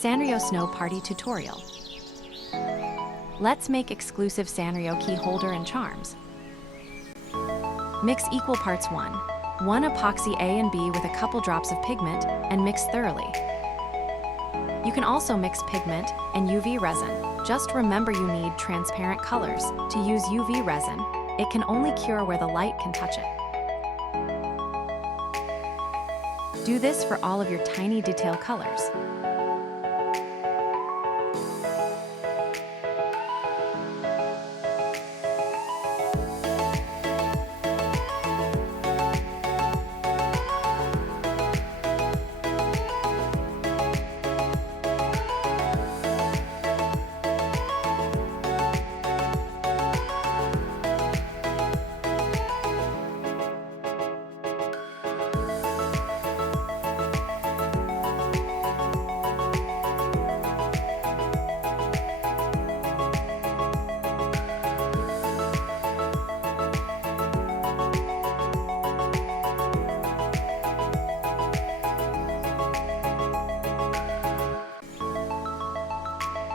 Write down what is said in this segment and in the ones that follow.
Sanrio Snow Party tutorial. Let's make exclusive Sanrio key holder and charms. Mix equal parts 1 epoxy A and B with a couple drops of pigment and mix thoroughly. You can also mix pigment and UV resin. Just remember you need transparent colors. To use UV resin, it can only cure where the light can touch it. Do this for all of your tiny detail colors.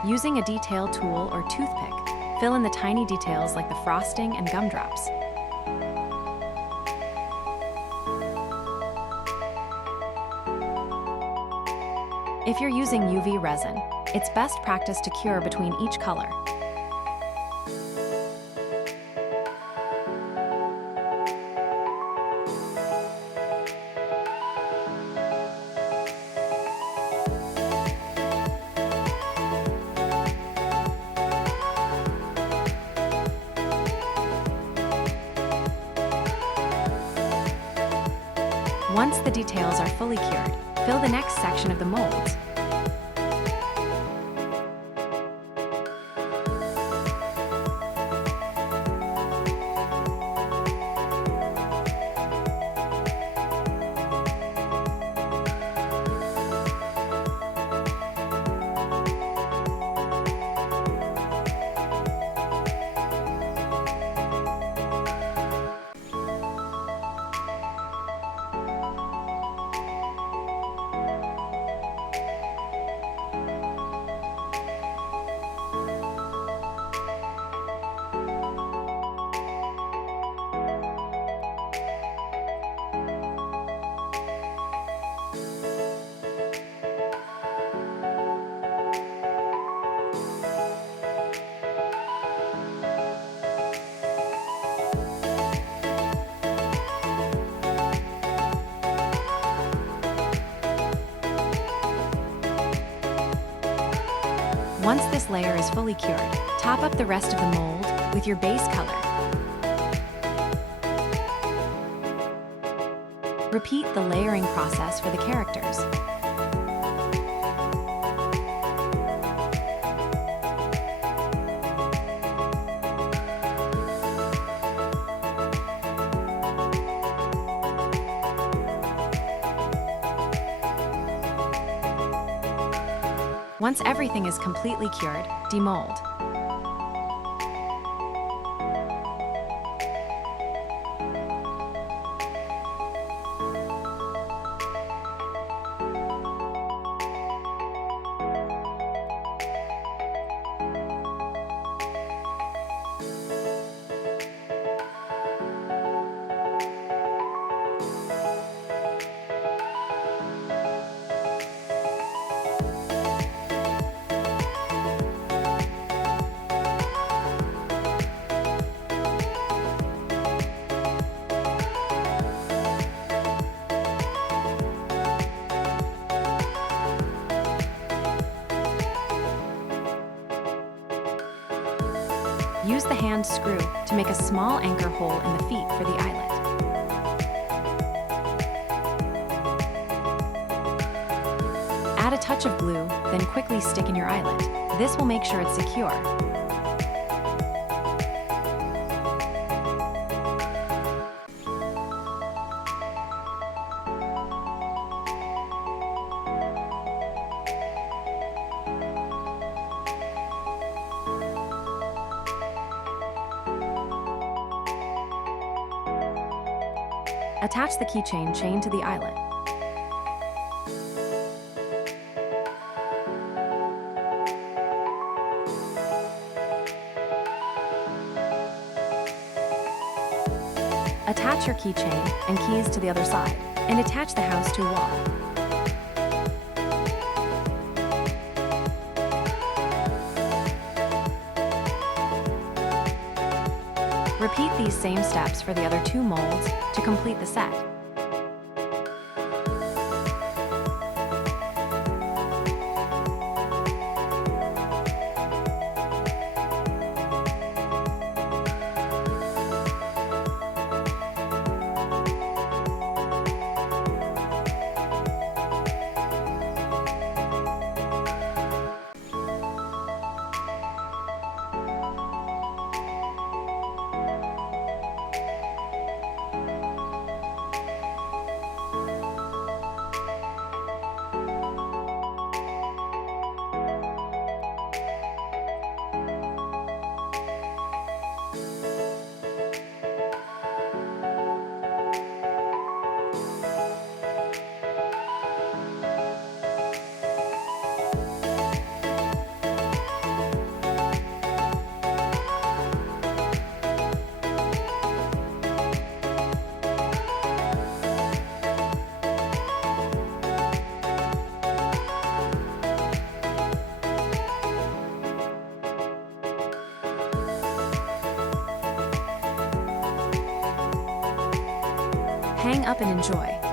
Using a detail tool or toothpick, fill in the tiny details like the frosting and gumdrops. If you're using UV resin, it's best practice to cure between each color. Once the details are fully cured, fill the next section of the molds. Once this layer is fully cured, top up the rest of the mold with your base color. Repeat the layering process for the characters. Once everything is completely cured, demold. Use the hand screw to make a small anchor hole in the feet for the eyelet. Add a touch of glue, then quickly stick in your eyelet. This will make sure it's secure. Attach the keychain chain to the eyelet. Attach your keychain and keys to the other side, and attach the house to a wall. Repeat these same steps for the other 2 molds to complete the set. Hang up and enjoy.